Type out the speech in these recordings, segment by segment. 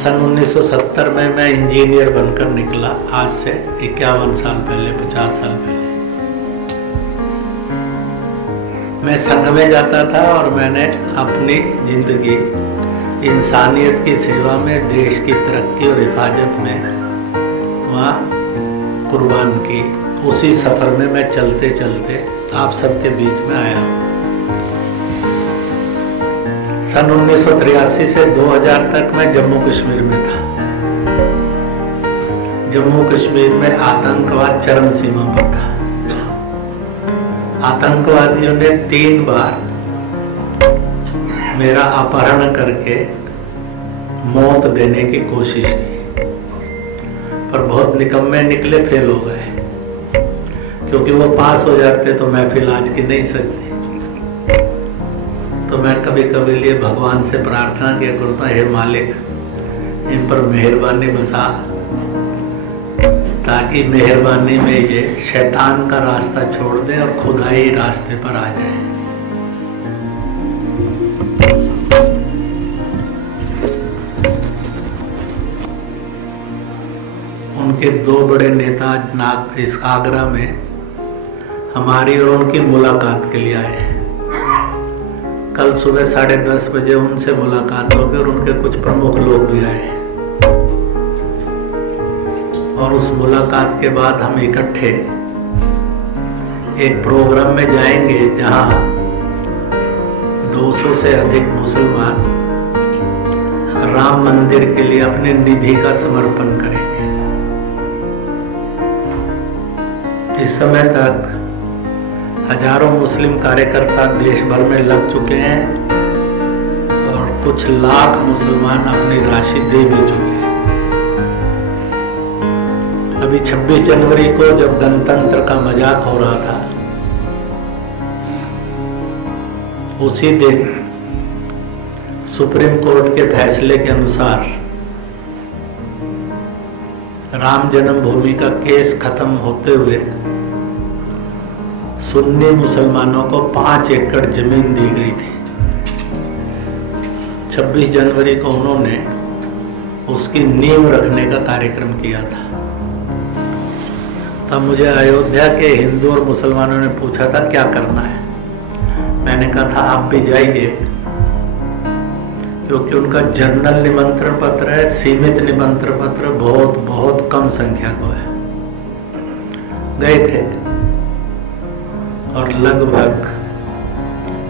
सन 1970 में मैं इंजीनियर बनकर निकला। आज से 51 साल पहले, 50 साल पहले मैं संघ में जाता था और मैंने अपनी जिंदगी इंसानियत की सेवा में, देश की तरक्की और हिफाजत में वहाँ कुर्बान की। उसी सफ़र में मैं चलते चलते आप सबके बीच में आया हूँ। सन 1983 से 2000 तक मैं जम्मू कश्मीर में था। जम्मू कश्मीर में आतंकवाद चरम सीमा पर था। आतंकवादियों ने 3 बार मेरा अपहरण करके मौत देने की कोशिश की, पर बहुत निकम्मे निकले, फेल हो गए। क्योंकि वो पास हो जाते तो महफिल आज की नहीं सकती। तो मैं कभी कभी लिए भगवान से प्रार्थना किया करता, हे मालिक इन पर मेहरबानी बसा, ताकि मेहरबानी में ये शैतान का रास्ता छोड़ दे और खुदाई रास्ते पर आ जाए। उनके 2 बड़े नेता इस आगरा में हमारी और उनकी मुलाकात के लिए आए। कल सुबह 10:30 बजे उनसे मुलाकात हो गई और उनके कुछ प्रमुख लोग भी आए। और उस मुलाकात के बाद हम इकट्ठे एक प्रोग्राम में जाएंगे जहां 200 से अधिक मुसलमान राम मंदिर के लिए अपनी निधि का समर्पण करेंगे। इस समय तक हजारों मुस्लिम कार्यकर्ता देश भर में लग चुके हैं और कुछ लाख मुसलमान अपनी राशि दे भी चुके हैं। अभी 26 जनवरी को जब गणतंत्र का मजाक हो रहा था, उसी दिन सुप्रीम कोर्ट के फैसले के अनुसार राम जन्मभूमि का केस खत्म होते हुए सुन्नी मुसलमानों को 5 एकड़ जमीन दी गई थी। 26 जनवरी को उन्होंने उसकी नींव रखने का कार्यक्रम किया था। तब मुझे अयोध्या के हिंदू और मुसलमानों ने पूछा था क्या करना है। मैंने कहा था आप भी जाइए, क्योंकि उनका जनरल निमंत्रण पत्र है, सीमित निमंत्रण पत्र बहुत बहुत कम संख्या को है। गए थे और लगभग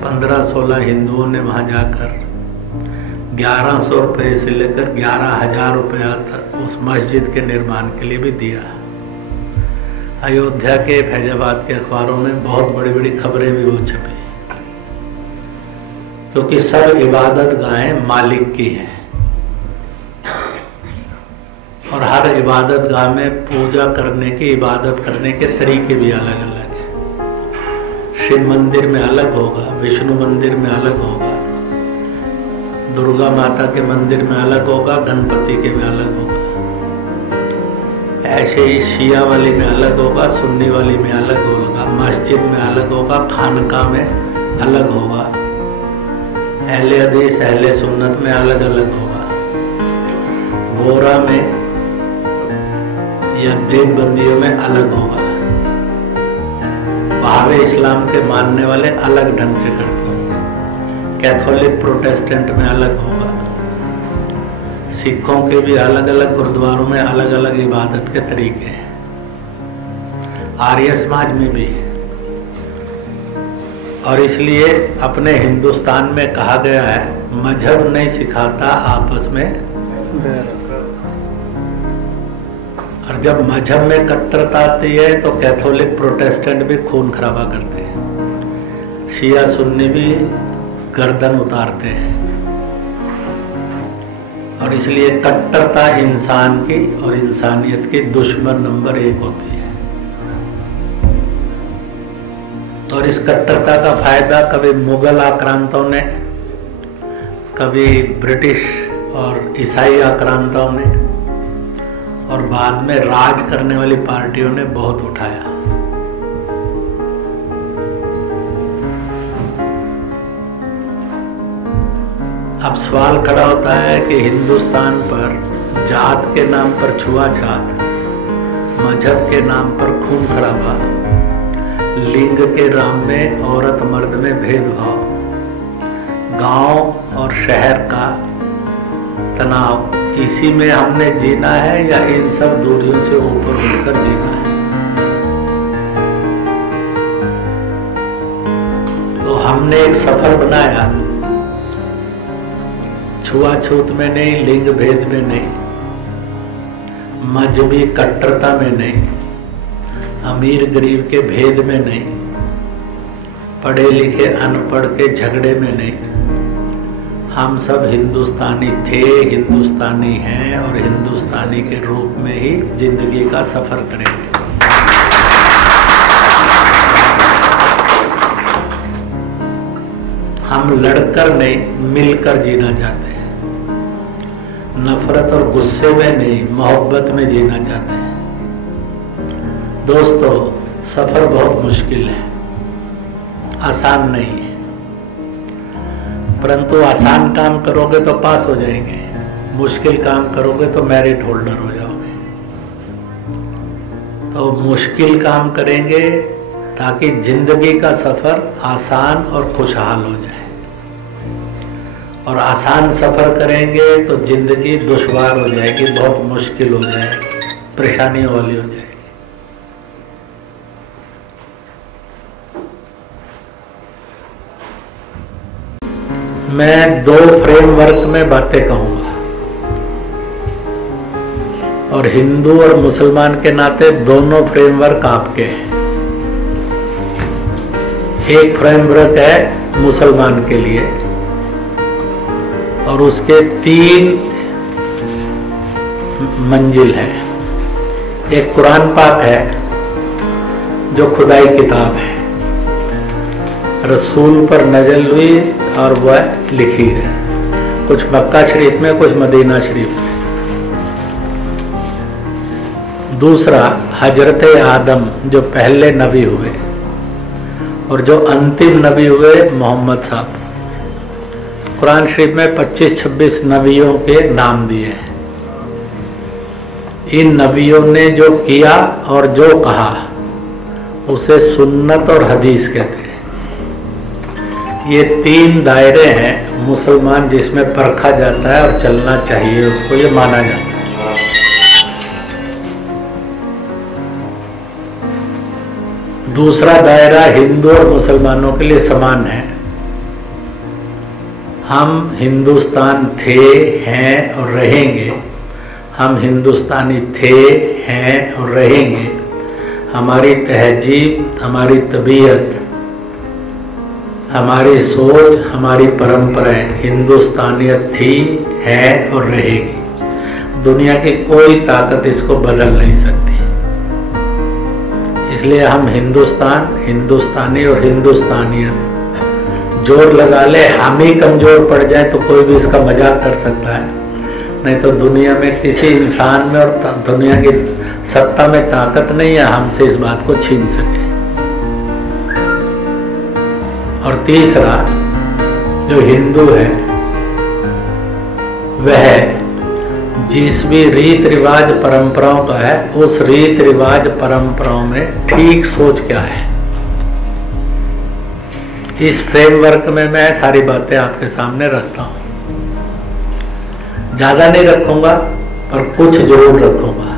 15-16 हिंदुओं ने वहां जाकर 1100 रुपये से लेकर 11,000 रुपया तक उस मस्जिद के निर्माण के लिए भी दिया। अयोध्या के, फैजाबाद के अखबारों में बहुत बड़ी बड़ी खबरें भी वो छपी, क्योंकि सब इबादत गाहें मालिक की हैं और हर इबादत गाह में पूजा करने की, इबादत करने के तरीके भी अलग अलग हैं। शिव मंदिर में अलग होगा, विष्णु मंदिर में अलग होगा, दुर्गा माता के मंदिर में अलग होगा, गणपति के में अलग होगा। ऐसे ही शिया वाली में अलग होगा, सुन्नी वाली में अलग होगा, मस्जिद में अलग होगा, खानका में अलग होगा, अहले हदीस अहले सुन्नत में अलग अलग होगा, गोरा में या देवबंदियों में अलग होगा। बहावे इस्लाम के मानने वाले अलग ढंग से करते होंगे, कैथोलिक प्रोटेस्टेंट में अलग होगा, सिखों के भी अलग अलग गुरुद्वारों में अलग अलग इबादत के तरीके हैं, आर्य समाज में भी है। और इसलिए अपने हिंदुस्तान में कहा गया है मजहब नहीं सिखाता आपस में, और जब मजहब में कट्टरता आती है तो कैथोलिक प्रोटेस्टेंट भी खून खराबा करते हैं, शिया सुन्नी भी गर्दन उतारते हैं। और इसलिए कट्टरता इंसान की और इंसानियत की दुश्मन नंबर 1 होती है। और इस कट्टरता का फायदा कभी मुगल आक्रांतों ने, कभी ब्रिटिश और ईसाई आक्रांतों ने, और बाद में राज करने वाली पार्टियों ने बहुत उठाया। अब सवाल खड़ा होता है कि हिंदुस्तान पर जात के नाम पर छुआछात, मजहब के नाम पर खून खराबा, लिंग के नाम में औरत मर्द में भेदभाव, गांव और शहर का तनाव, इसी में हमने जीना है या इन सब दूरियों से ऊपर उठकर जीना है? तो हमने एक सफर बनाया, छुआछूत में नहीं, लिंग भेद में नहीं, मजहबी कट्टरता में नहीं, अमीर गरीब के भेद में नहीं, पढ़े लिखे अनपढ़ के झगड़े में नहीं। हम सब हिंदुस्तानी थे, हिंदुस्तानी हैं और हिंदुस्तानी के रूप में ही जिंदगी का सफर करेंगे। हम लड़कर नहीं, मिलकर जीना चाहते हैं। नफरत और गुस्से में नहीं, मोहब्बत में जीना चाहते हैं। दोस्तों, सफर बहुत मुश्किल है, आसान नहीं है, परंतु आसान काम करोगे तो पास हो जाएंगे, मुश्किल काम करोगे तो मेरिट होल्डर हो जाओगे। तो मुश्किल काम करेंगे ताकि जिंदगी का सफर आसान और खुशहाल हो जाए, और आसान सफर करेंगे तो जिंदगी दुश्वार हो जाएगी, बहुत मुश्किल हो जाएगी, परेशानियों वाली हो जाएगी। मैं 2 फ्रेमवर्क में बातें कहूंगा, और हिंदू और मुसलमान के नाते दोनों फ्रेमवर्क आपके हैं। एक फ्रेमवर्क है मुसलमान के लिए और उसके 3 मंजिल है। एक कुरान पाक है जो खुदाई किताब है, रसूल पर नज़ल हुई और वह लिखी है, कुछ मक्का शरीफ में, कुछ मदीना शरीफ में। दूसरा हजरत आदम जो पहले नबी हुए और जो अंतिम नबी हुए मोहम्मद साहब। कुरान शरीफ में 25-26 नबियों के नाम दिए हैं। इन नबियों ने जो किया और जो कहा उसे सुन्नत और हदीस कहते हैं। ये 3 दायरे हैं मुसलमान जिसमें परखा जाता है और चलना चाहिए उसको, ये माना जाता है। दूसरा दायरा हिंदू और मुसलमानों के लिए समान है। हम हिंदुस्तान थे, हैं और रहेंगे। हम हिंदुस्तानी थे, हैं और रहेंगे। हमारी तहजीब, हमारी तबीयत, हमारी सोच, हमारी परंपराएं हिंदुस्तानियत थी, है और रहेगी। दुनिया की कोई ताकत इसको बदल नहीं सकती। इसलिए हम हिंदुस्तान, हिंदुस्तानी और हिंदुस्तानियत जोर लगा ले। हम ही कमजोर पड़ जाए तो कोई भी इसका मजाक कर सकता है, नहीं तो दुनिया में किसी इंसान में और दुनिया की सत्ता में ताकत नहीं है हमसे इस बात को छीन सके। और तीसरा जो हिंदू है वह जिस भी रीत रिवाज परंपराओं का है, उस रीत रिवाज परंपराओं में ठीक सोच क्या है, इस फ्रेमवर्क में मैं सारी बातें आपके सामने रखता हूं। ज्यादा नहीं रखूंगा पर कुछ जरूर रखूंगा।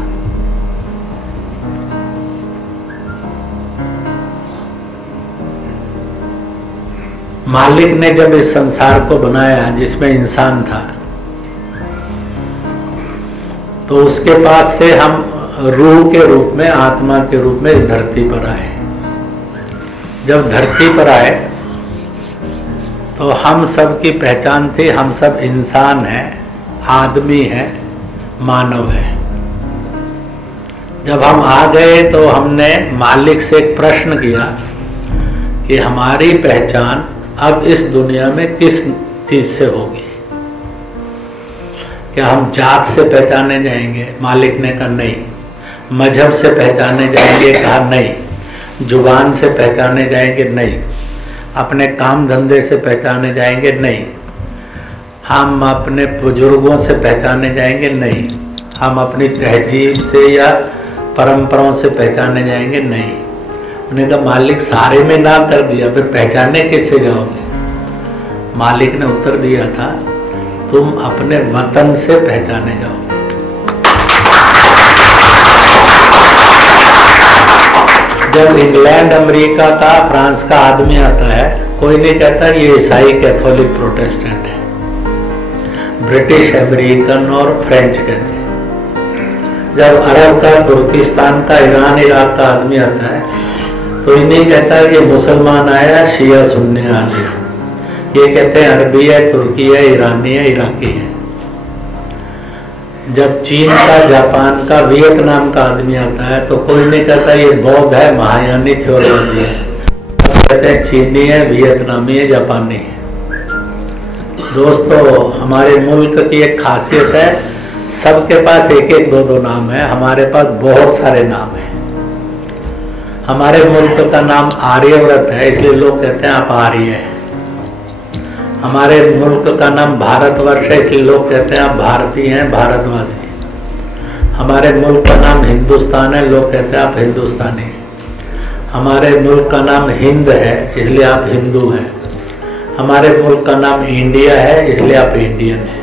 मालिक ने जब इस संसार को बनाया जिसमें इंसान था, तो उसके पास से हम रूह के रूप में, आत्मा के रूप में इस धरती पर आए। जब धरती पर आए तो हम सब की पहचान थी, हम सब इंसान हैं, आदमी हैं, मानव है। जब हम आ गए तो हमने मालिक से एक प्रश्न किया कि हमारी पहचान अब इस दुनिया में किस चीज से होगी? क्या हम जात से पहचाने जाएंगे? मालिक ने कहा नहीं। मजहब से पहचाने जाएंगे? कहा नहीं। जुबान से पहचाने जाएंगे? नहीं। अपने काम धंधे से पहचाने जाएंगे? नहीं। हम अपने बुजुर्गों से पहचाने जाएंगे नहीं, हम अपनी तहजीब से या परंपराओं से पहचाने जाएंगे नहीं। उन्हें कहा मालिक सारे में ना कर दिया, फिर पहचाने किससे जाओगे? मालिक ने उत्तर दिया था, तुम अपने वतन से पहचाने जाओगे। जब इंग्लैंड, अमेरिका का, फ्रांस का आदमी आता है, कोई नहीं कहता ये ईसाई, कैथोलिक, प्रोटेस्टेंट है। ब्रिटिश, अमेरिकन और फ्रेंच कहते हैं। जब अरब का, तुर्किस्तान का, ईरान, इराक का आदमी आता है तो ये नहीं कहता ये मुसलमान आया, शिया, सुन्नी आ गया। ये कहते हैं अरबी है, तुर्की है, ईरानी है, इराकी है। जब चीन का, जापान का, वियतनाम का आदमी आता है तो कोई नहीं कहता ये बौद्ध है, महायानी, थ्योरॉलॉजी है। कहते हैं चीनी है, वियतनामी है, जापानी है। दोस्तों, हमारे मुल्क की एक खासियत है, सबके पास एक एक दो दो नाम है, हमारे पास बहुत सारे नाम हैं। हमारे मुल्क का नाम आर्यव्रत है, इसलिए लोग कहते हैं आप आर्य हैं। हमारे मुल्क का नाम भारतवर्ष है, इसलिए लोग कहते हैं आप भारतीय हैं, भारतवासी। हमारे मुल्क का नाम हिंदुस्तान है, लोग कहते हैं आप हिंदुस्तानी। हमारे मुल्क का नाम हिंद है, इसलिए आप हिंदू हैं। हमारे मुल्क का नाम इंडिया है, इसलिए आप इंडियन हैं।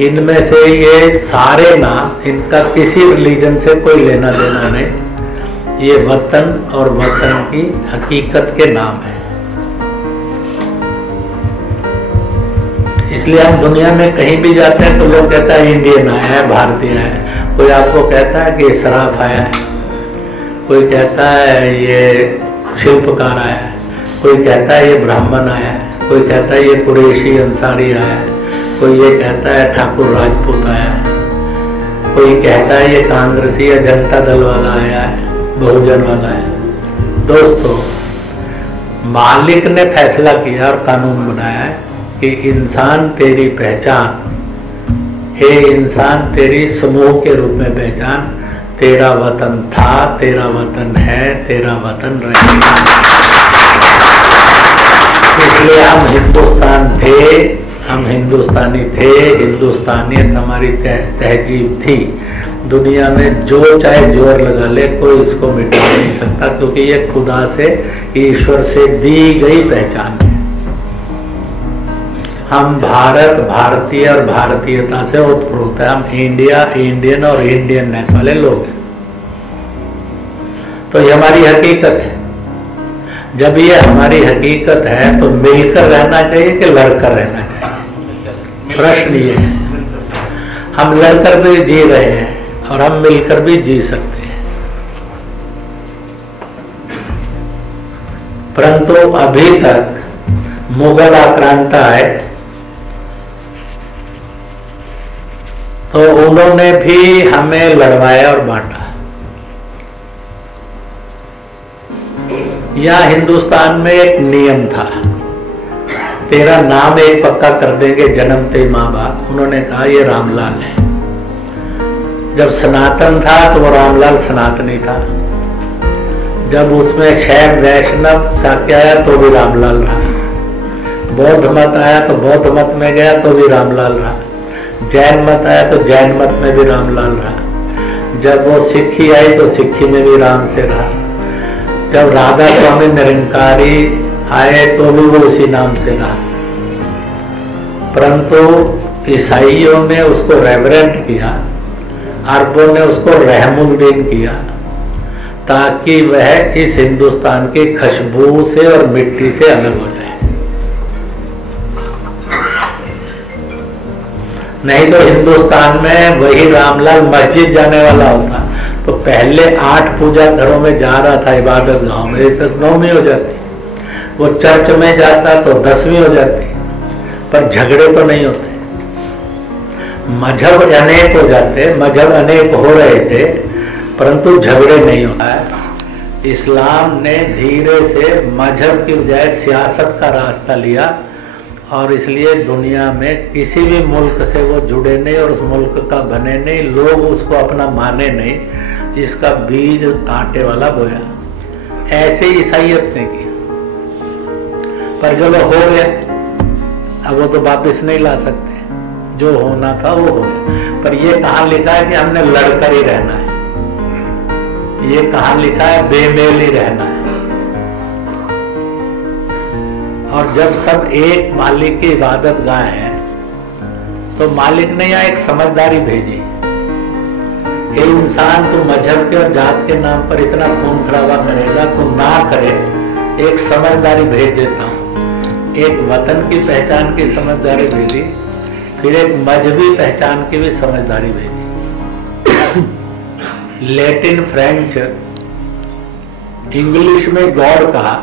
इनमें से ये सारे नाम, इनका किसी रिलीजन से कोई लेना देना नहीं। ये वतन और वतन की हकीकत के नाम है। इसलिए हम दुनिया में कहीं भी जाते हैं तो लोग कहता है इंडियन आया है, भारतीय है। कोई आपको कहता है कि इसराफ आया है, कोई कहता है ये शिल्पकार आया है, कोई कहता है ये ब्राह्मण आया है, कोई कहता है ये कुरैशी अंसारी आया है, कोई ये कहता है ठाकुर राजपूत आया है, कोई कहता है ये कांग्रेसी या जनता दल वाला आया है, बहुजन वाला है। दोस्तों, मालिक ने फैसला किया और कानून बनाया है कि इंसान तेरी पहचान, हे इंसान तेरी समूह के रूप में पहचान, तेरा वतन था, तेरा वतन है, तेरा वतन रहेगा। इसलिए हम हिंदुस्तान थे, हम हिंदुस्तानी थे, हिंदुस्तानियत हमारी तहजीब थी। दुनिया में जो चाहे जोर लगा ले, कोई इसको मिटा नहीं सकता, क्योंकि ये खुदा से, ईश्वर से दी गई पहचान है। हम भारत, भारतीय और भारतीयता से ओतप्रोत है। हम इंडिया, इंडियन और इंडियननेस वाले लोग हैं। तो ये हमारी हकीकत है। जब ये हमारी हकीकत है तो मिलकर रहना चाहिए कि लड़कर रहना चाहिए? प्रश्न ये है। हम लड़कर भी जी रहे हैं और हम मिलकर भी जी सकते हैं, परंतु अभी तक मुगल आक्रांता आए तो उन्होंने भी हमें लड़वाया और बांटा। यहाँ हिंदुस्तान में एक नियम था, तेरा नाम एक पक्का कर देंगे जन्मते माँ बाप। उन्होंने कहा ये रामलाल है। जब सनातन था तो वो रामलाल सनातनी था। जब उसमें शैव, वैष्णव, शाक्य आया तो भी रामलाल रहा। बौद्ध मत आया तो बौद्ध मत में गया तो भी रामलाल रहा। जैन मत आया तो जैन मत में भी रामलाल रहा। जब वो सिक्खी आई तो सिक्खी में भी राम से रहा। जब राधा स्वामी निरंकारी आए तो भी वो उसी नाम से रहा। परंतु ईसाइयों ने उसको रेवरेंट किया, अरबों ने उसको रहमुद्दीन किया, ताकि वह इस हिंदुस्तान की खुशबू से और मिट्टी से अलग हो जाए। नहीं तो हिंदुस्तान में वही रामलाल मस्जिद जाने वाला होता तो पहले 8 पूजा घरों में जा रहा था, इबादत गांव में, एक तक 9वीं हो जाती। वो चर्च में जाता तो 10वीं हो जाती। पर झगड़े तो नहीं होते। मजहब अनेक हो जाते, मजहब अनेक हो रहे थे, परंतु झगड़े नहीं होता है। इस्लाम ने धीरे से मजहब की बजाय सियासत का रास्ता लिया और इसलिए दुनिया में किसी भी मुल्क से वो जुड़े नहीं और उस मुल्क का बने नहीं, लोग उसको अपना माने नहीं। इसका बीज कांटे वाला बोया। ऐसे ईसाइयत ने किया, पर चलो हो गया। अब वो तो वापिस नहीं ला सकते, जो होना था वो हो गया। पर ये कहाँ लिखा है कि हमने लड़कर ही रहना है, ये कहाँ लिखा है बेमेल ही रहना है। और जब सब एक मालिक की इबादत गाह हैं, तो मालिक ने यहाँ एक समझदारी भेजी, हे इंसान तू मजहब के और जात के नाम पर इतना खून खराबा करेगा, तू ना करे, एक समझदारी भेज देता हूँ। एक वतन की पहचान की समझदारी भेजी, फिर एक मजहबी पहचान की भी समझदारी भेजी। लैटिन, फ्रेंच, इंग्लिश में गॉड कहा,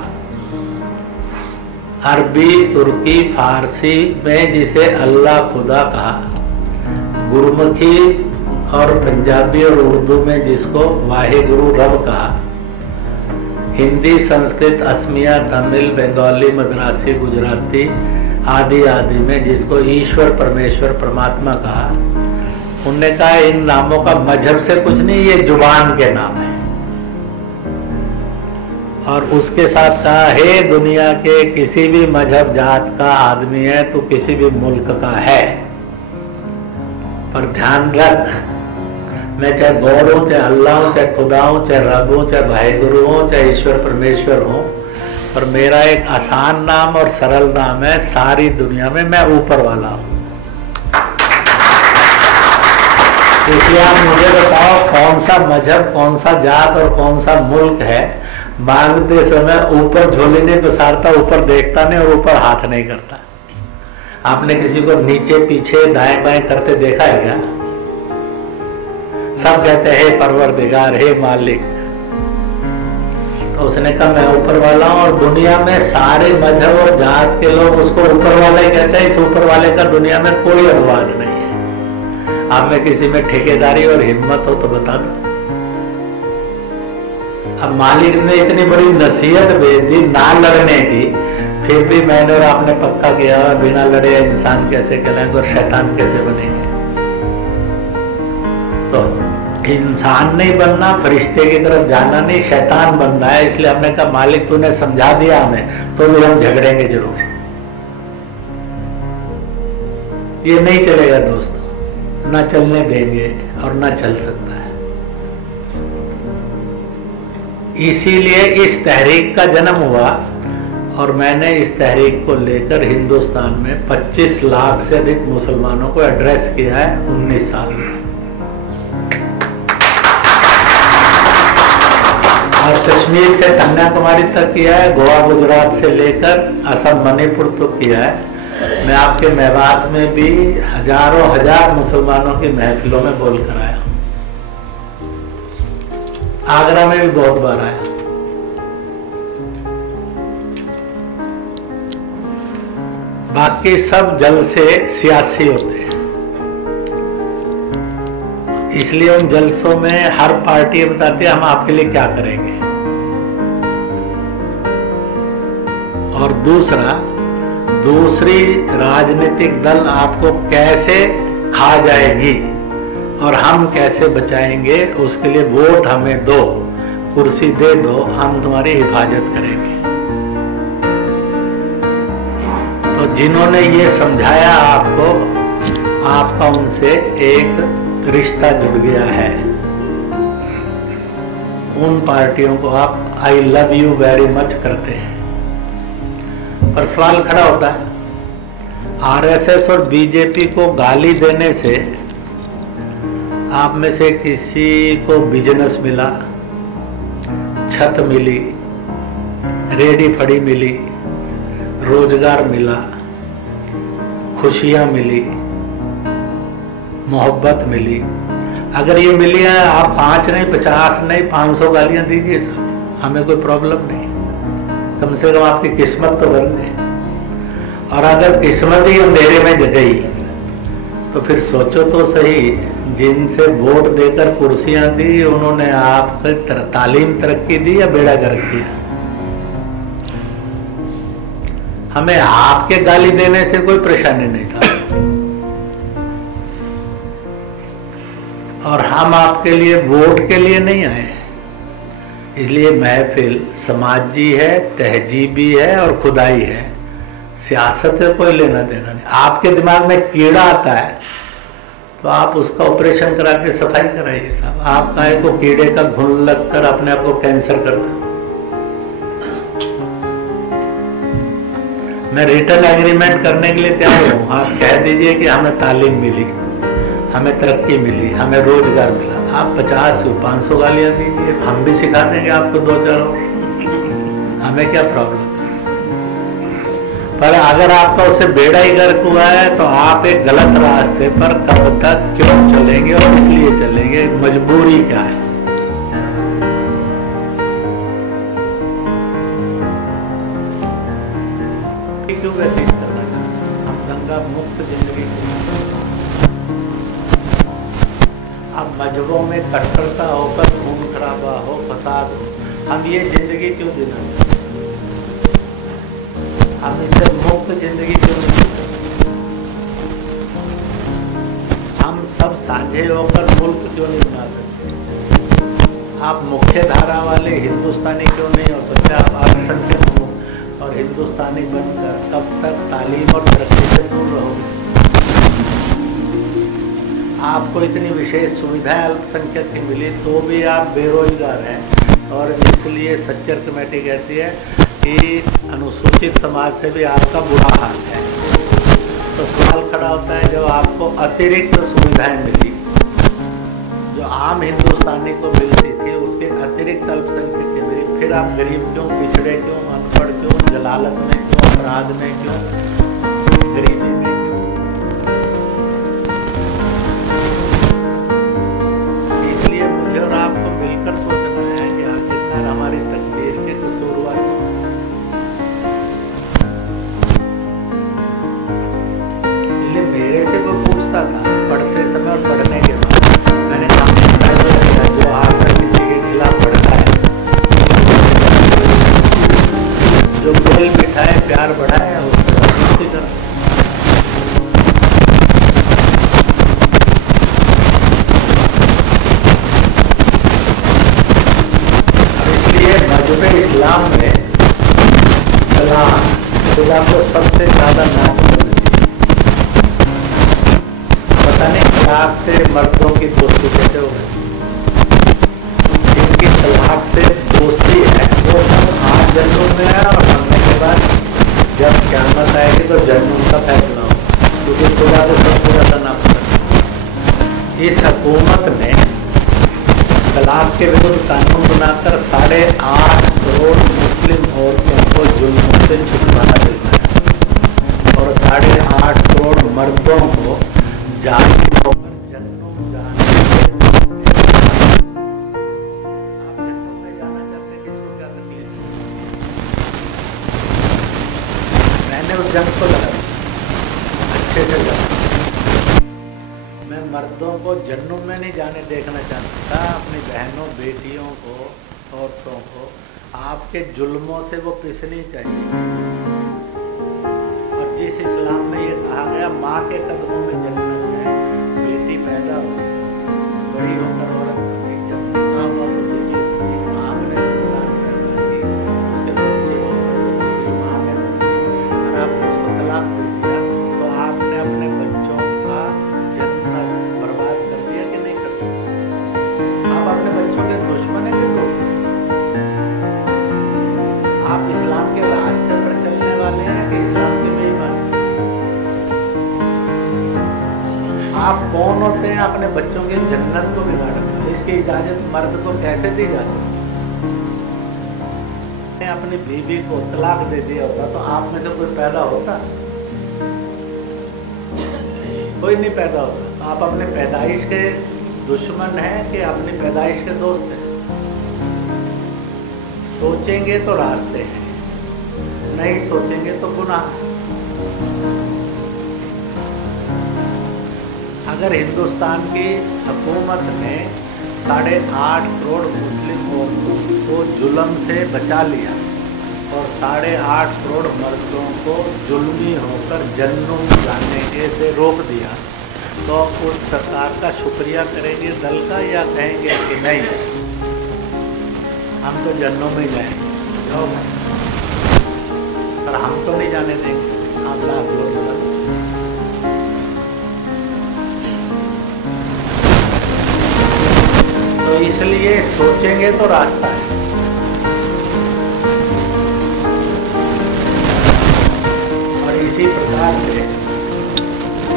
अरबी, तुर्की, फारसी में जिसे अल्लाह खुदा कहा, गुरमुखी और पंजाबी और उर्दू में जिसको वाहिगुरु रब कहा, हिंदी, संस्कृत, असमिया, तमिल, बंगाली, मद्रासी, गुजराती आदि आदि में जिसको ईश्वर, परमेश्वर, परमात्मा कहा। उनने कहा इन नामों का मजहब से कुछ नहीं, ये जुबान के नाम है। और उसके साथ कहा, हे दुनिया के किसी भी मजहब जात का आदमी है, तो किसी भी मुल्क का है, पर ध्यान रख, मैं चाहे गॉड हूं, चाहे अल्लाह हूं, चाहे खुदा हूं, चाहे रब हूं, चाहे वाहिगुरु हूं, चाहे ईश्वर परमेश्वर हूं, पर मेरा एक आसान नाम और सरल नाम है, सारी दुनिया में मैं ऊपर वाला हूं। इसलिए आप मुझे बताओ कौन सा मजहब, कौन सा जात और कौन सा मुल्क है, मांगते समय ऊपर झोली नहीं पसारता, ऊपर देखता नहीं और ऊपर हाथ नहीं करता। आपने किसी को नीचे पीछे दाएं बाएं करते देखा है क्या? सब कहते हैं हे परवरदिगार, हे मालिक। तो उसने कहा मैं ऊपर वाला हूं, और दुनिया में सारे मजहब और जात के लोग उसको ऊपर वाला ही कहते हैं। इस ऊपर वाले का दुनिया में कोई अनुवाद नहीं है। आप में किसी में ठेकेदारी और हिम्मत हो तो बता दो। अब मालिक ने इतनी बड़ी नसीहत भेज दी ना लड़ने की, फिर भी मैंने और आपने पक्का किया बिना लड़े इंसान कैसे कहलाएंगे और शैतान कैसे बनेंगे। तो इंसान नहीं बनना, फरिश्ते की तरफ जाना नहीं, शैतान बनना है। इसलिए हमने कहा मालिक तूने समझा दिया हमें, तो भी हम झगड़ेंगे जरूर। ये नहीं चलेगा दोस्तों, ना चलने देंगे और ना चल सकता है। इसीलिए इस तहरीक का जन्म हुआ, और मैंने इस तहरीक को लेकर हिंदुस्तान में 25 लाख से अधिक मुसलमानों को एड्रेस किया है 19 साल में। और कश्मीर से कन्याकुमारी तक किया है, गोवा गुजरात से लेकर असम मणिपुर तक किया है। मैं आपके मेवात में भी हजारों हजार मुसलमानों की महफिलों में बोल कर आया। आगरा में भी बहुत बार आया। बाकी सब जल से सियासी होते हैं, इसलिए उन जलसों में हर पार्टी बताती है हम आपके लिए क्या करेंगे। और दूसरी राजनीतिक दल आपको कैसे खा जाएगी और हम कैसे बचाएंगे, उसके लिए वोट हमें दो, कुर्सी दे दो, हम तुम्हारी हिफाजत करेंगे। तो जिन्होंने ये समझाया आपको, आपका उनसे एक रिश्ता जुड़ गया है। उन पार्टियों को आप I love you very much करते हैं। पर सवाल खड़ा होता है, आरएसएस और बीजेपी को गाली देने से आप में से किसी को बिजनेस मिला, छत मिली, रेडी फड़ी मिली, रोजगार मिला, खुशियां मिली, मोहब्बत मिली। अगर ये मिली है, आप 5 नहीं 50 नहीं 500 गालियां दीजिए साहब, हमें कोई प्रॉब्लम नहीं। कम से कम आपकी किस्मत तो बदले। और अगर किस्मत ही अंधेरे में गई तो फिर सोचो तो सही, जिनसे वोट देकर कुर्सियां दी उन्होंने आपकी तालीम तरक्की दी या बेड़ा गर्क किया। हमें आपके गाली देने से कोई परेशानी नहीं था, और हम आपके लिए वोट के लिए नहीं आए। इसलिए महफिल समाजी है, तहजीबी है और खुदाई है। सियासत से कोई लेना देना नहीं। आपके दिमाग में कीड़ा आता है तो आप उसका ऑपरेशन करा के सफाई कराइए साहब। आप काहे को कीड़े का घुन लगकर अपने आप को कैंसर करते। मैं रिटर्न एग्रीमेंट करने के लिए तैयार हूँ। आप कह दीजिए कि हमें तालीम मिली, हमें तरक्की मिली, हमें रोजगार मिला। आप 50-500 गालियां दीजिए, हम भी सिखा देंगे आपको 2-4 और। हमें क्या प्रॉब्लम। पर अगर आपका उससे बेड़ा ही गर्क हुआ है तो आप एक गलत रास्ते पर कब तक क्यों चलेंगे और इसलिए चलेंगे, मजबूरी क्या है। क्यों व्यतीत करना चाहते हैं हम दंगा मुक्त जिंदगी। अब मजहबों में कट्टरता होकर खून खराबा हो, फसाद हो, हम ये जिंदगी क्यों जीना चाहते हैं। हम इसे मुक्त जिंदगी क्यों नहीं जीते। हम सब साझे होकर मुल्क क्यों नहीं बना सकते। आप मुख्य धारा वाले हिंदुस्तानी क्यों नहीं हो सकते। आप अल्पसंख्यक और हिंदुस्तानी बनकर कब तक तालीम और तरक्की से दूर रहोगे। आपको इतनी विशेष सुविधाएं अल्पसंख्यक की मिली तो भी आप बेरोजगार हैं। और इसलिए सच्चर कमेटी कहती है कि अनुसूचित समाज से भी आपका बुरा हाल है। तो सवाल खड़ा होता है, जब आपको अतिरिक्त सुविधाएं मिली जो आम हिंदुस्तानी को मिलती थी, उसके अतिरिक्त अल्पसंख्यक की मिली, फिर आप गरीब क्यों, पिछड़े क्यों, अनपढ़ क्यों, जलालत में क्यों, अपराध में क्यों, गरीबी में क्यों। इसलिए मुझे और आपको मिलकर सोचना है कि आखिरकार हमारी तकदीर के कसूरवार कौन। इसलिए मेरे से कोई पूछता था पढ़ते समय और पढ़ने के बाद, मैंने सामने जो आपने किसी के खिलाफ पढ़ा है, जो मेल मिठाए प्यार बढ़ाए उसकी तरह। इसलिए मजहब इस्लाम में तलाक खुदा को सबसे ज्यादा नाम करना चाहिए। पता नहीं तलाक से मर्दों की दोस्ती कैसे हो गई। जिनकी तलाक से दोस्ती है वो सब आज जन्मों में है और मरने के बाद जब क़यामत आएगी तो जन्म का फैसला हो, क्योंकि खुदा को सबसे ज्यादा नाम करना। इस हुकूमत ने तलाक के विरुद्ध कानून बनाकर 8.5 करोड़ मुस्लिम औरतों को जुल्म से छुटकारा देना है और 8.5 करोड़ मर्दों को जालिम होकर जन्नत जाने। आप जन्नत में जाना चाहते हैं, किसको क्या तकलीफ। मैंने उस जंग को लगा अच्छे से लगा। मैं मर्दों को जन्नत में नहीं जाने देखना चाहता था, अपनी बहनों बेटियों को औरतों को आपके जुल्मों से वो पिसनी चाहिए। और जिस इस्लाम में ये कहा गया माँ के कदमों में जन्नत है, बेटी पैदा हो बड़ी होकर औरत बनी, जब निकाह हुआ तो देखिए आपने संतान पैदा की, उसके बच्चे होकर माँ ने और आपने उसको तलाक दे दिया तो आपने अपने बच्चों का जन्नत बर्बाद कर दिया कि नहीं कर दिया। आप अपने बच्चों के दुश्मन है कि दोस्त हैं। आप इस्लाम के रास्ते पर चलने वाले हैं कि इस्लाम के बेईमान। आप कौन होते हैं अपने बच्चों की जन्नत को बिगाड़ने। इसकी इजाजत मर्द को कैसे दी जा सकती। अपनी बीवी को तलाक दे दिया होता तो आप में से कोई पैदा होता, कोई नहीं पैदा होता। तो आप अपने पैदाइश के दुश्मन हैं कि अपनी पैदाइश के दोस्त हैं। सोचेंगे तो रास्ते हैं, नहीं सोचेंगे तो गुनाह। अगर हिंदुस्तान की हुकूमत ने 8.5 करोड़ मुस्लिम औरतों को जुल्म से बचा लिया और 8.5 करोड़ मर्दों को जुल्मी होकर जन्नत जाने से रोक दिया, तो उस सरकार का शुक्रिया करेंगे दल का, या कहेंगे कि नहीं हम तो जन्नत में जाएंगे, पर हम तो नहीं जाने देंगे। आप लाख लोग बदल। तो इसलिए सोचेंगे तो रास्ता है। और इसी प्रकार से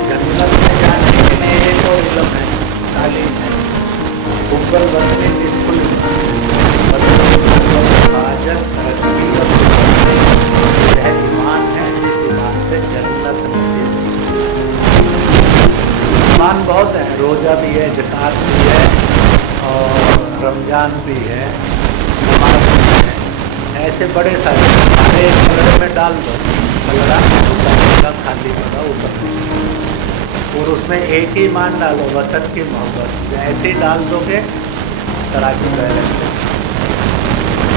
जन्नत में जाने के लिए एक और इल्म है, तालीम है। ऊपर बदले बिल्कुल ईमान है, जिस ईमान से जन्नत नसीब। ईमान बहुत है, रोजा भी है, ज़कात भी है और रमजान भी है, नमाज भी है, ऐसे बड़े सारे। सारे एक पलड़े में डाल दो, पलड़ा खाली पड़ा ऊपर, और उसमें एक ही ईमान डालो, वतन की मोहब्बत। ऐसे ही डाल दोगे तराजू बैलेंस,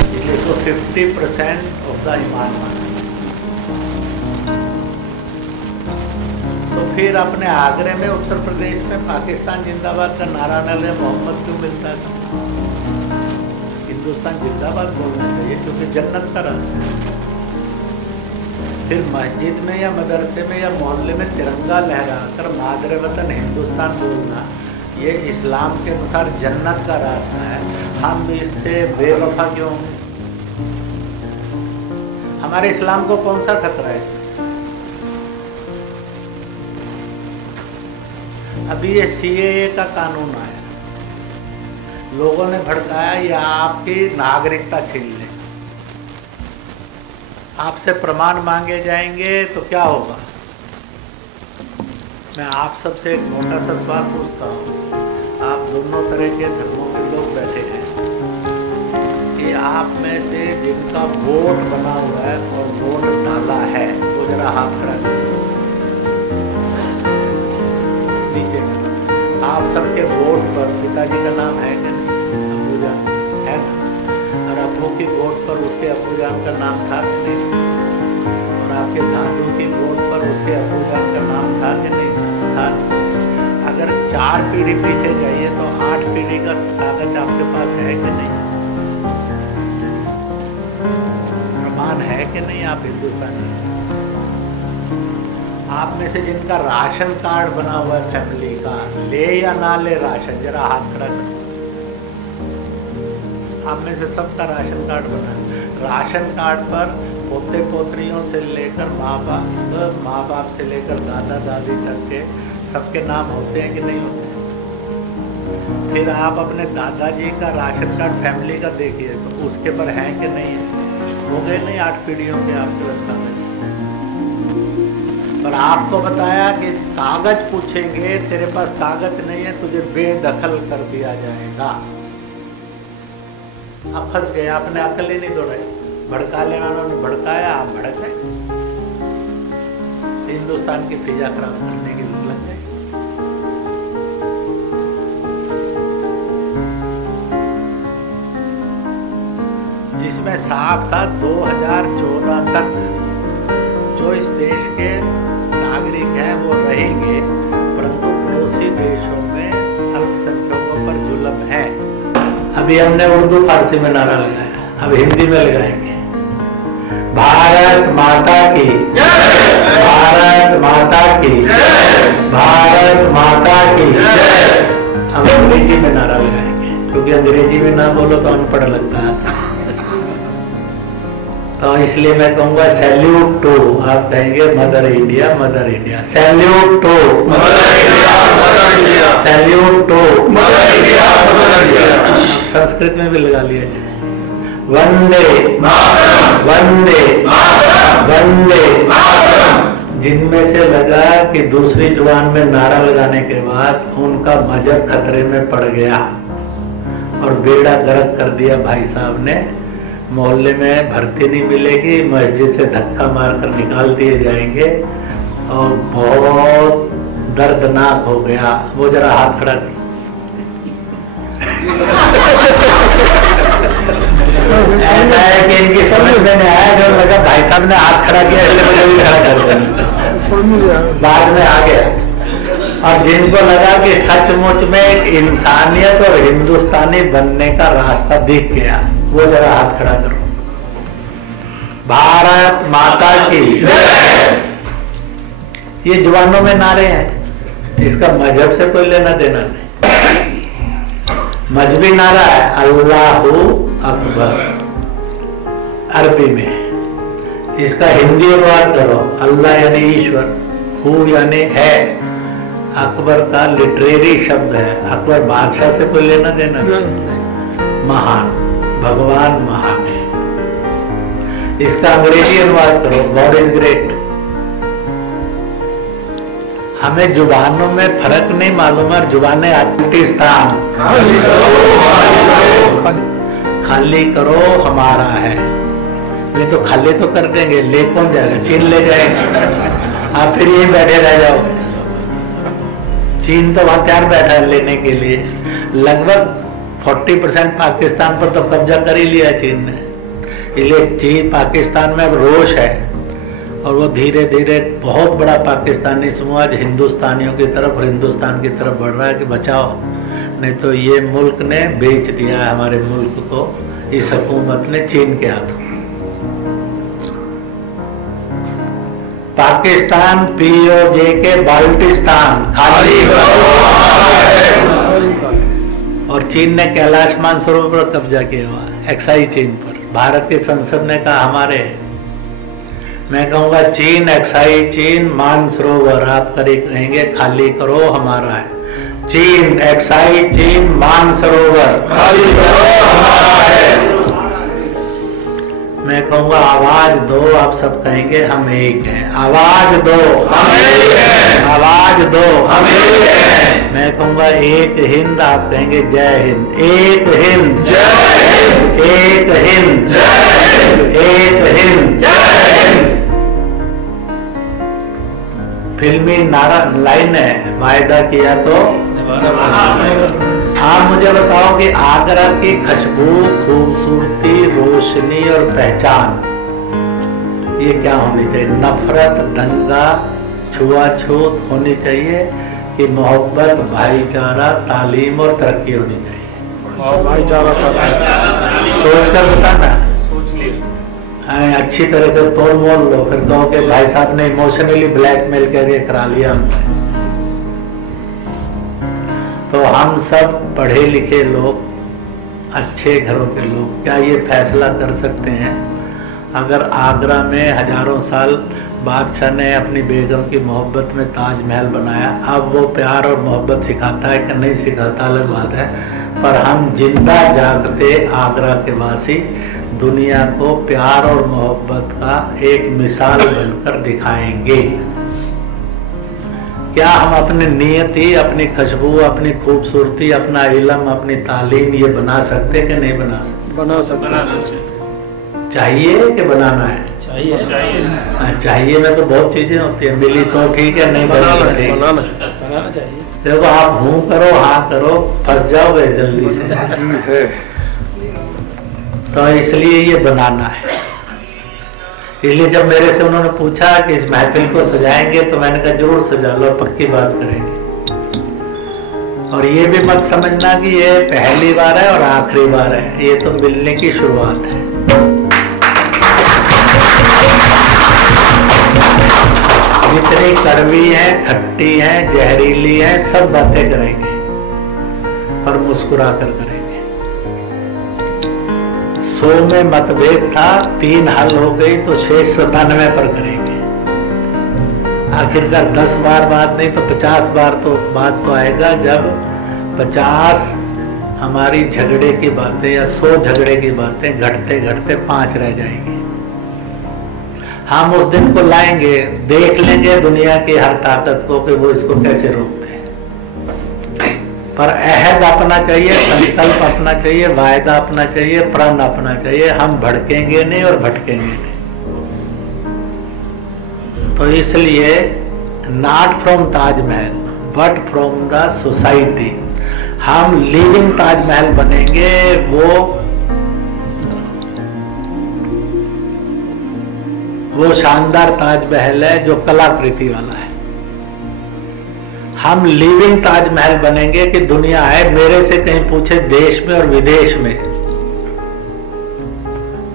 इसलिए तो 50% ऑफ द ईमान माना। तो फिर अपने आगरे में, उत्तर प्रदेश में पाकिस्तान जिंदाबाद का नारा न ले मोहम्मद क्यों मिलता है? हिंदुस्तान जिंदाबाद बोलना चाहिए, क्योंकि जन्नत का रास्ता है। फिर मस्जिद में या मदरसे में या मोहल्ले में तिरंगा लहराकर मादरे वतन हिंदुस्तान बोलना, ये इस्लाम के अनुसार जन्नत का रास्ता है। हम इससे बेवफा क्यों होंगे? हमारे इस्लाम को कौन सा खतरा है? अभी ये सीएए का कानून आया, लोगों ने भड़काया ये आपकी नागरिकता छीन ले, आपसे प्रमाण मांगे जाएंगे तो क्या होगा? मैं आप सबसे एक मोटा सा सवाल पूछता हूँ, आप दोनों तरह के धर्मों के लोग बैठे हैं, कि आप में से जिनका वोट बना हुआ है और वोट डाला है, वो जरा हाथ खड़ा करें नीचे। आप सबके वोट पर पिताजी का नाम है कि नहीं? अबूजान है ना? और अब्बू की वोट पर उसके अबूजान का नाम था कि नहीं? और आपके दादू की वोट पर उसके अबूजान का नाम था कि नहीं था? अगर 4 पीढ़ी पीछे जाइए तो 8 पीढ़ी का कागज आपके पास है कि नहीं? प्रमाण है कि नहीं आप हिंदुस्तानी? आप में से जिनका राशन कार्ड बना हुआ है फैमिली का, ले या ना ले राशन, जरा हाथ खड़ा करो। आप में से सबका राशन कार्ड बना है। राशन कार्ड पर पोते पोतरियों से लेकर माँ बाप से लेकर दादा दादी तक के सबके नाम होते हैं कि नहीं होते? फिर आप अपने दादाजी का राशन कार्ड फैमिली का देखिए तो उसके पर है कि नहीं है? हो गए नहीं 8 पीढ़ियों के आपके रस्ता में। पर आपको बताया कि कागज पूछेंगे, तेरे पास कागज नहीं है, तुझे बेदखल कर दिया जाएगा। आप फंस गए, आपने अकल ही नहीं दौड़ाई, भड़का लेना उन्होंने भड़काया, आप भड़क गए, हिंदुस्तान की फिजा खराब करने के लिए लग गए। जिसमें साफ था 2014 तक जो इस देश के नागरिक हैं वो रहेंगे, परंतु पड़ोसी देशों में अल्पसंख्यकों पर जुल्म है। अभी हमने उर्दू फारसी में नारा लगाया, अब हिंदी में लगाएंगे। भारत माता की जय, भारत माता की जय, भारत माता की जय। अब अंग्रेजी में नारा लगाएंगे, क्योंकि अंग्रेजी में ना बोलो तो अनपढ़ लगता है। तो इसलिए मैं कहूँगा सैल्यूट टू, आप कहेंगे mother India, mother India. Salute to mother India, mother India. Salute to mother India, mother India. Sanskrit में भी लगा लिया जाए। वंदे मातरम, वंदे मातरम, वंदे मातरम। जिनमें से लगा कि दूसरी जुबान में नारा लगाने के बाद उनका मजहब खतरे में पड़ गया और बेड़ा गर्क कर दिया भाई साहब ने, मोहल्ले में भर्ती नहीं मिलेगी, मस्जिद से धक्का मारकर निकाल दिए जाएंगे, और बहुत दर्दनाक हो गया। वो जरा हाथ खड़ा कर। ऐसा है कि इनकी समझ में नहीं आया, जो लगा भाई साहब ने हाथ खड़ा किया इसलिए मुझे भी खड़ा कर दिया, बाद में आ गया। और जिनको लगा कि सचमुच में एक इंसानियत और हिंदुस्तानी बनने का रास्ता दिख गया, वो जरा हाथ खड़ा करो। भारत माता की जय, ये जुबानों में नारे हैं, इसका मजहब से कोई लेना देना नहीं। मजहबी नारा है अल्लाहू अकबर अरबी में। इसका हिंदी अनुवाद करो, अल्लाह यानी ईश्वर, हु यानी है, अकबर का लिटरेरी शब्द है। अकबर बादशाह से कोई लेना देना नहीं, महान, भगवान महान है। इसका अंग्रेजी अनुवाद करो, गॉड इज ग्रेट। हमें जुबानों में फर्क नहीं मालूम है। जुबानें आती स्थान खाली करो हमारा है, नहीं तो खाली तो कर देंगे, ले कौन जाएगा? चीन ले जाएगा, आप फिर यही बैठे रह जाओगे। चीन तो वहां तैयार बैठा है लेने के लिए। लगभग 40% पाकिस्तान पर तो कब्जा कर ही लिया चीन ने। इसलिए चीन पाकिस्तान में अब रोष है और वो धीरे धीरे बहुत बड़ा पाकिस्तानी समूह आज हिंदुस्तानियों की तरफ और हिंदुस्तान की तरफ बढ़ रहा है कि बचाओ, नहीं तो ये मुल्क ने बेच दिया है हमारे मुल्क को इस हुकूमत ने चीन के हाथों। पाकिस्तान पीओजे के बाल्टिस्तान खाली और चीन ने कैलाश मानसरोवर पर कब्जा किया हुआ, एक्साई चीन पर। भारत की संसद ने कहा हमारे, मैं कहूंगा चीन एक्साई चीन मानसरोवर, आप कहेंगे खाली करो हमारा है। चीन एक्साई चीन मानसरोवर खाली करो हमारा है। मैं कहूंगा आवाज दो, आप सब कहेंगे हम एक हैं। आवाज दो हम एक हैं, आवाज दो हम एक हैं। मैं कहूंगा एक हिंद, आप कहेंगे जय हिंद। एक हिंद जय हिंद, एक हिंद जय हिंद, एक हिंद जय हिंद। फिल्मी नारा लाइन है, वायदा किया तो। आप मुझे बताओ कि आगरा की खुशबू, खूबसूरती, रोशनी और पहचान ये क्या होनी चाहिए? नफरत, दंगा, छुआछूत होनी चाहिए कि मोहब्बत, भाईचारा, तालीम और तरक्की होनी चाहिए? भाईचारा सोच कर बताना, अच्छी तरह से तोड़ मोल लो, फिर कहो कि भाई साहब ने इमोशनली ब्लैकमेल करके करा लिया हमसे। तो हम सब पढ़े लिखे लोग, अच्छे घरों के लोग क्या ये फैसला कर सकते हैं? अगर आगरा में हजारों साल बादशाह ने अपनी बेगम की मोहब्बत में ताजमहल बनाया, अब वो प्यार और मोहब्बत सिखाता है कि नहीं सिखाता अलग बात है, पर हम जिंदा जागते आगरा के वासी दुनिया को प्यार और मोहब्बत का एक मिसाल बनकर दिखाएंगे। क्या हम अपनी नियति, अपनी खुशबू, अपनी खूबसूरती, अपना इल्म, अपनी तालीम ये बना सकते कि नहीं बना सकते? बना सकते। चाहिए कि बनाना है? चाहिए में तो बहुत चीजें होती है, मिली तो ठीक है, नहीं बनाना चाहिए। देखो आप हूँ करो हाँ करो, फंस जाओगे जल्दी से। तो इसलिए ये बनाना है। इसलिए जब मेरे से उन्होंने पूछा कि इस महफिल को सजाएंगे, तो मैंने कहा जरूर सजा लो, पक्की बात करेंगे। और ये भी मत समझना कि ये पहली बार है और आखिरी बार है, ये तो मिलने की शुरुआत है। जितनी कड़वी है, खट्टी है, जहरीली है, सब बातें करेंगे पर मुस्कुरा कर करेंगे। 100 में मतभेद था, 3 हल हो गई, तो शेष 97 पर करेंगे। आखिरकार 10 बार बात नहीं तो 50 बार तो बात तो आएगा, जब 50 हमारी झगड़े की बातें या 100 झगड़े की बातें घटते घटते 5 रह जाएंगी। हम उस दिन को लाएंगे, देख लेंगे दुनिया की हर ताकत को कि वो इसको कैसे रोकते हैं। पर अहद अपना चाहिए, संकल्प अपना चाहिए, वायदा अपना चाहिए, प्रण अपना चाहिए। हम भड़केंगे नहीं और भटकेंगे नहीं। तो इसलिए not from Taj Mahal but from the society, हम लिविंग ताजमहल बनेंगे। वो शानदार ताजमहल है जो कलाकृति वाला है। हम लिविंग ताजमहल बनेंगे कि दुनिया है मेरे से कहीं पूछे देश में और विदेश में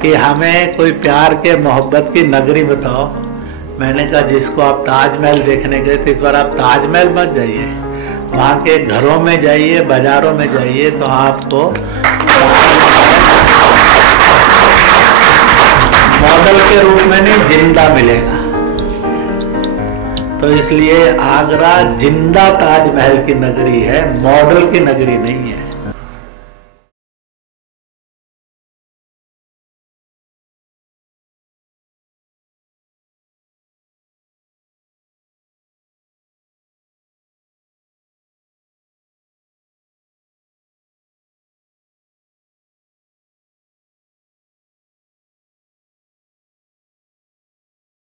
कि हमें कोई प्यार के मोहब्बत की नगरी बताओ, मैंने कहा जिसको आप ताजमहल देखने गए थे, इस बार आप ताजमहल मत जाइए, वहाँ के घरों में जाइए, बाजारों में जाइए, तो आपको मॉडल के रूप में नहीं, जिंदा मिलेगा। तो इसलिए आगरा जिंदा ताजमहल की नगरी है, मॉडल की नगरी नहीं है।